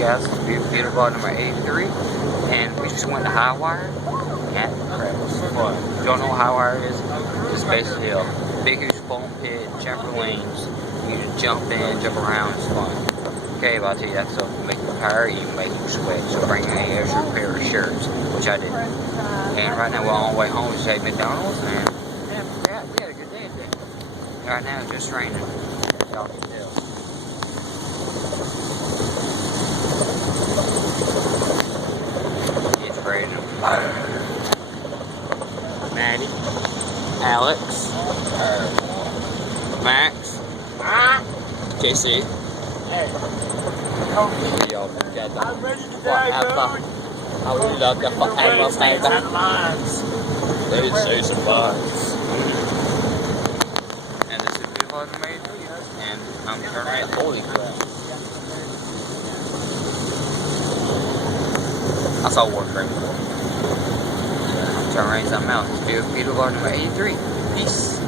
guys, beautiful vlog number 83, and we just went to hiwire. And crap, it was fun. If you don't know what hiwire is, it's basically a big huge foam pit, trampolines. You just jump in, jump around, it's fun. Okay, but I'll tell you that stuff will make you tired, you make you sweat, so bring an extra pair of shirts, which I did. And right now we're on our way home, we just ate McDonald's, and yeah, we had a good day today. Right now it's just raining. Y'all can tell. It's raining. Maddie, Alex, Max, JC. Y'all together. I'm ready to die, I would love to forever stay back. They'd say some lies. And this is beautiful number 83, and I'm turning holy crap. I saw one frame before. I'm turning something else. It's beautiful number 83. Peace.